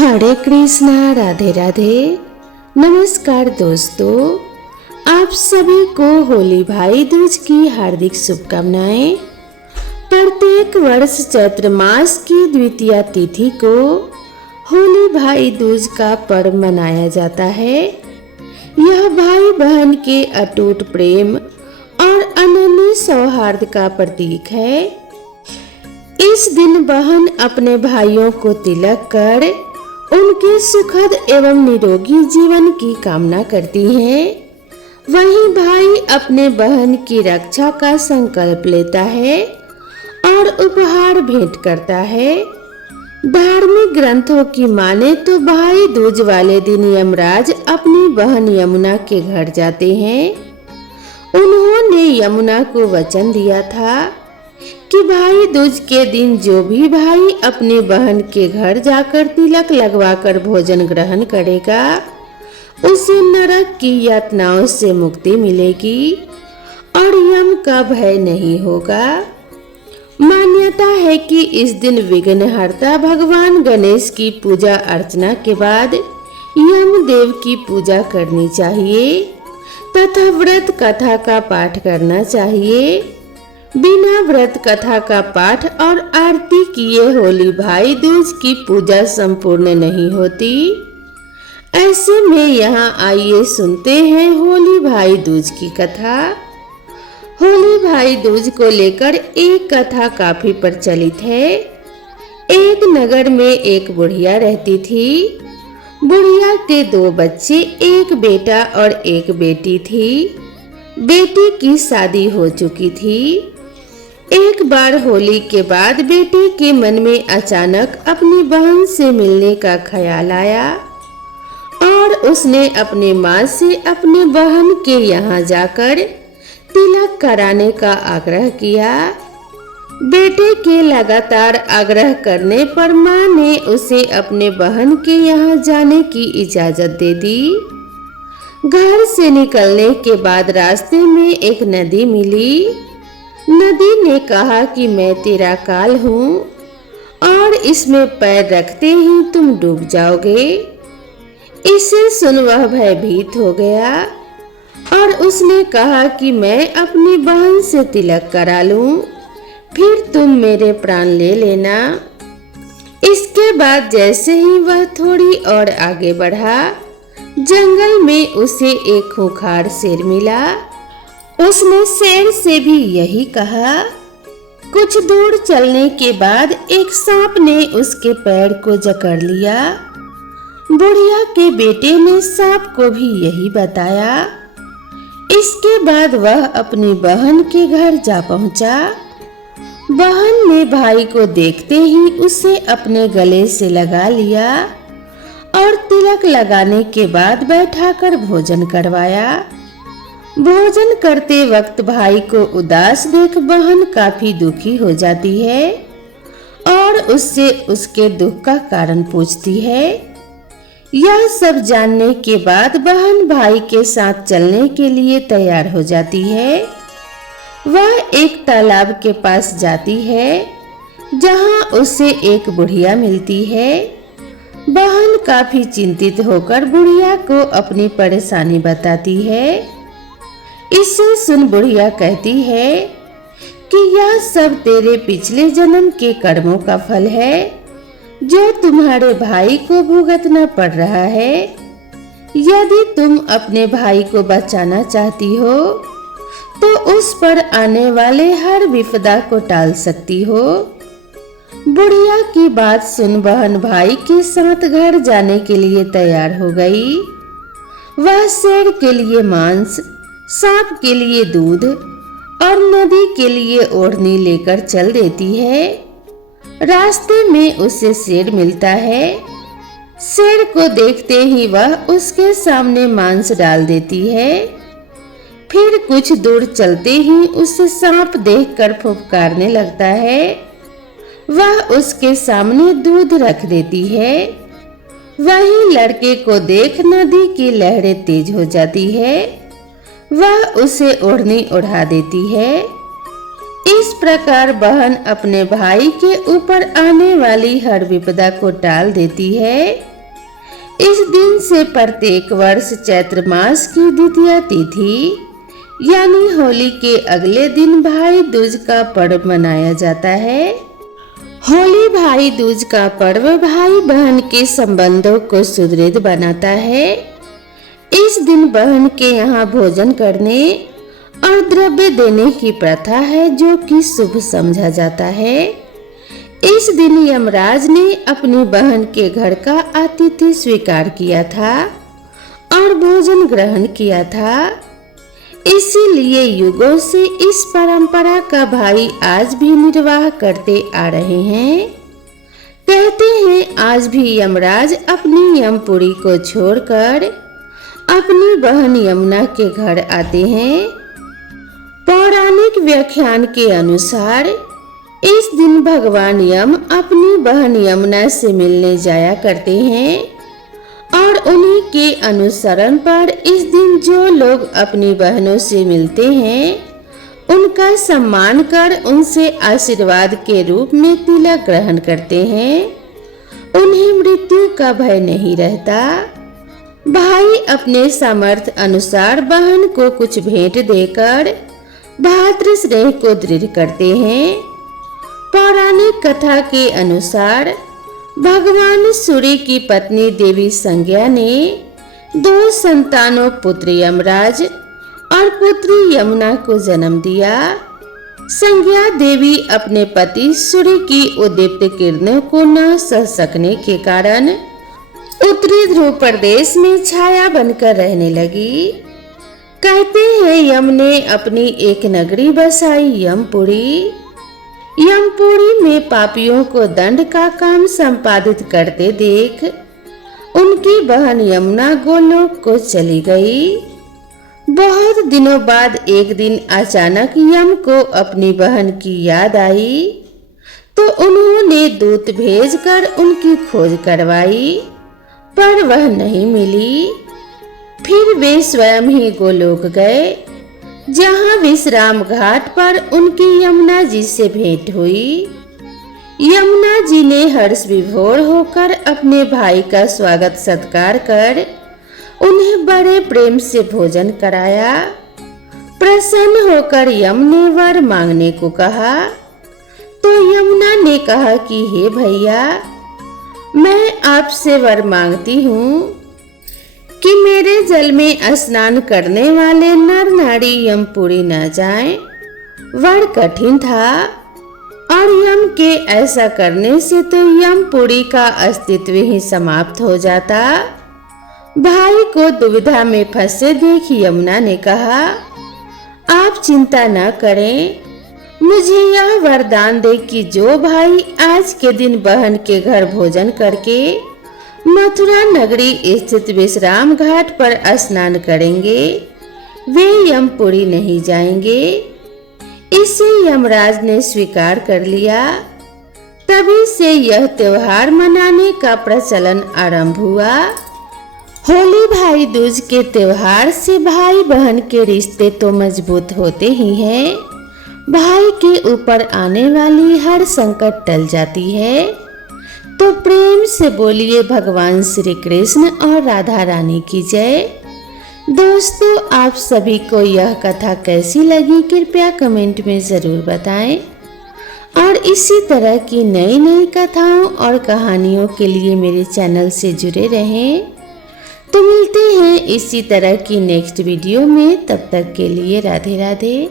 हरे कृष्णा, राधे राधे। नमस्कार दोस्तों, आप सभी को होली भाई दूज की हार्दिक शुभकामनाएं। प्रत्येक वर्ष चैत्र मास की द्वितीया तिथि को होली भाई दूज का पर्व मनाया जाता है। यह भाई बहन के अटूट प्रेम और अनन्य सौहार्द का प्रतीक है। इस दिन बहन अपने भाइयों को तिलक कर उनके सुखद एवं निरोगी जीवन की कामना करती हैं। वहीं भाई अपने बहन की रक्षा का संकल्प लेता है और उपहार भेंट करता है। धार्मिक ग्रंथों की माने तो भाई दूज वाले दिन यमराज अपनी बहन यमुना के घर जाते हैं। उन्होंने यमुना को वचन दिया था कि भाई दूज के दिन जो भी भाई अपने बहन के घर जाकर तिलक लगवाकर भोजन ग्रहण करेगा उसे नरक की यातनाओं से मुक्ति मिलेगी और यम का भय नहीं होगा। मान्यता है कि इस दिन विघ्नहर्ता भगवान गणेश की पूजा अर्चना के बाद यम देव की पूजा करनी चाहिए तथा व्रत कथा का पाठ करना चाहिए। बिना व्रत कथा का पाठ और आरती किए होली भाई दूज की पूजा संपूर्ण नहीं होती। ऐसे में यहाँ आइए सुनते हैं होली भाई दूज की कथा। होली भाई दूज को लेकर एक कथा काफी प्रचलित है। एक नगर में एक बुढ़िया रहती थी। बुढ़िया के दो बच्चे, एक बेटा और एक बेटी थी। बेटी की शादी हो चुकी थी। एक बार होली के बाद बेटे के मन में अचानक अपनी बहन से मिलने का ख्याल आया और उसने अपने माँ से अपने बहन के यहाँ जाकर तिलक कराने का आग्रह किया। बेटे के लगातार आग्रह करने पर माँ ने उसे अपने बहन के यहाँ जाने की इजाजत दे दी। घर से निकलने के बाद रास्ते में एक नदी मिली। नदी ने कहा कि मैं तेरा काल हूँ और इसमें पैर रखते ही तुम डूब जाओगे। इसे सुन वह भयभीत हो गया और उसने कहा कि मैं अपनी बहन से तिलक करा लूं, फिर तुम मेरे प्राण ले लेना। इसके बाद जैसे ही वह थोड़ी और आगे बढ़ा, जंगल में उसे एक खूंखार शेर मिला। उसने शेर से भी यही कहा। कुछ दूर चलने के बाद एक सांप ने उसके पैर को जकड़ लिया। बुढ़िया के बेटे ने सांप को भी यही बताया। इसके बाद वह अपनी बहन के घर जा पहुंचा। बहन ने भाई को देखते ही उसे अपने गले से लगा लिया और तिलक लगाने के बाद बैठाकर भोजन करवाया। भोजन करते वक्त भाई को उदास देख बहन काफी दुखी हो जाती है और उससे उसके दुख का कारण पूछती है। यह सब जानने के बाद बहन भाई के साथ चलने के लिए तैयार हो जाती है। वह एक तालाब के पास जाती है जहां उसे एक बुढ़िया मिलती है। बहन काफी चिंतित होकर बुढ़िया को अपनी परेशानी बताती है। इसे सुन बुढ़िया कहती है कि यह सब तेरे पिछले जन्म के कर्मों का फल है जो तुम्हारे भाई को भुगतना पड़ रहा है। यदि तुम अपने भाई को बचाना चाहती हो तो उस पर आने वाले हर विपदा को टाल सकती हो। बुढ़िया की बात सुन बहन भाई के साथ घर जाने के लिए तैयार हो गई। वह शेर के लिए मांस, सांप के लिए दूध और नदी के लिए ओढ़नी लेकर चल देती है। रास्ते में उसे शेर मिलता है। शेर को देखते ही वह उसके सामने मांस डाल देती है। फिर कुछ दूर चलते ही उसे सांप देखकर फुफकारने लगता है। वह उसके सामने दूध रख देती है। वहीं लड़के को देख नदी की लहरें तेज हो जाती है। वह उसे ओढ़नी उड़ा देती है। इस प्रकार बहन अपने भाई के ऊपर आने वाली हर विपदा को टाल देती है। इस दिन से प्रत्येक वर्ष चैत्र मास की द्वितीय तिथि यानी होली के अगले दिन भाई दूज का पर्व मनाया जाता है। होली भाई दूज का पर्व भाई बहन के संबंधों को सुदृढ़ बनाता है। इस दिन बहन के यहाँ भोजन करने और द्रव्य देने की प्रथा है जो कि शुभ समझा जाता है। इस दिन यमराज ने अपनी बहन के घर का आतिथ्य स्वीकार किया था और भोजन ग्रहण किया था। इसीलिए युगों से इस परंपरा का भाई आज भी निर्वाह करते आ रहे हैं। कहते हैं आज भी यमराज अपनी यमपुरी को छोड़कर अपनी बहन यमुना के घर आते हैं। पौराणिक व्याख्यान के अनुसार इस दिन भगवान यम अपनी बहन यमुना से मिलने जाया करते हैं और उन्हीं के अनुसरण पर इस दिन जो लोग अपनी बहनों से मिलते हैं उनका सम्मान कर उनसे आशीर्वाद के रूप में तिलक ग्रहण करते हैं। उन्हें मृत्यु का भय नहीं रहता। भाई अपने सामर्थ्य अनुसार बहन को कुछ भेंट देकर भातृ स्नेह को दृढ़ करते हैं। पौराणिक कथा के अनुसार भगवान सूर्य की पत्नी देवी संज्ञा ने 2 संतानों पुत्र यमराज और पुत्री यमुना को जन्म दिया। संज्ञा देवी अपने पति सूर्य की उद्दीप्त किरणों को न सह सकने के कारण उत्तरी ध्रुव प्रदेश में छाया बनकर रहने लगी। कहते हैं यम ने अपनी एक नगरी बसाई यमपुरी। यमपुरी में पापियों को दंड का काम संपादित करते देख उनकी बहन यमुना गोलोक को चली गई। बहुत दिनों बाद एक दिन अचानक यम को अपनी बहन की याद आई तो उन्होंने दूत भेजकर उनकी खोज करवाई पर वह नहीं मिली। फिर वे स्वयं ही गोलोक गए जहाँ विश्राम घाट पर उनकी यमुना जी से भेंट हुई। यमुना जी ने हर्ष विभोर होकर अपने भाई का स्वागत सत्कार कर उन्हें बड़े प्रेम से भोजन कराया। प्रसन्न होकर यम ने वर मांगने को कहा तो यमुना ने कहा कि हे भैया, मैं आपसे वर मांगती हूँ कि मेरे जल में स्नान करने वाले नर नारी यमपुरी न जाएं। वर कठिन था और यम के ऐसा करने से तो यमपुरी का अस्तित्व ही समाप्त हो जाता। भाई को दुविधा में फंसे देख यमुना ने कहा, आप चिंता न करें, मुझे यह वरदान दे कि जो भाई आज के दिन बहन के घर भोजन करके मथुरा नगरी स्थित विश्राम घाट पर स्नान करेंगे वे यमपुरी नहीं जाएंगे। इसे यमराज ने स्वीकार कर लिया। तभी से यह त्योहार मनाने का प्रचलन आरंभ हुआ। होली भाई दूज के त्योहार से भाई बहन के रिश्ते तो मजबूत होते ही हैं, भाई के ऊपर आने वाली हर संकट टल जाती है। तो प्रेम से बोलिए भगवान श्री कृष्ण और राधा रानी की जय। दोस्तों, आप सभी को यह कथा कैसी लगी कृपया कमेंट में जरूर बताएं और इसी तरह की नई नई कथाओं और कहानियों के लिए मेरे चैनल से जुड़े रहें। तो मिलते हैं इसी तरह की नेक्स्ट वीडियो में। तब तक के लिए राधे राधे।